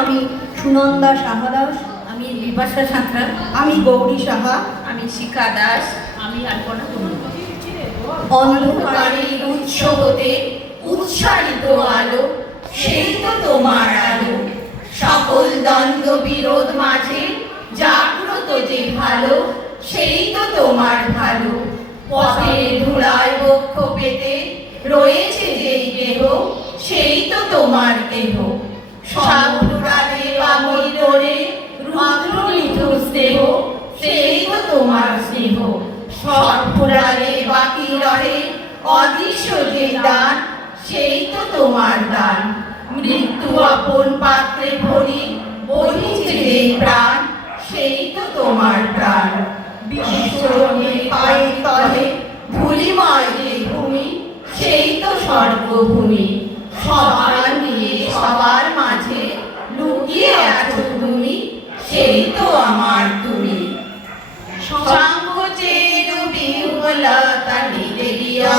আমি সুনন্দা সাহা দাস, আমি বিপাশা সাঁতরা, আমি গৌরী সাহা। আমি শিখা দাস, আমি আলপনা কুণ্ডু। অন্ধকারের উৎস হতে উৎসারিত আলো, সেই তো তোমার আলো। সকল দ্বন্দ্ব বিরোধ মাঝে জাগ্রত যে ভালো, সেই তো তোমার ভালো। পথের ধুলায় বক্ষ পেতে রয়েছে যেই দেহ, সেই তো তোমার দেহ। সাবুরালে পাগল করে রুদ্র নিঠুর স্নেহ, সেই তো তোমার স্নেহ। সর্বরালে বাকি রহে অদৃশ্য যে দান, সেই তো তোমার দান। মৃত্যু আপন পাত্রে ভরি বহিছে যে প্রাণ, সেই তো তোমার প্রাণ। বিশ্বরঙে পায়ের তলে ধূলিময় যে ভূমি, সেই তো স্বর্গভূমি। সবার নিয়ে সবার মাঝে লুকিয়ে আছো তুমি, সেই তো আমার তুমি। সাঙ্গ চেরু বিহ্বলতা নিরেরিয়া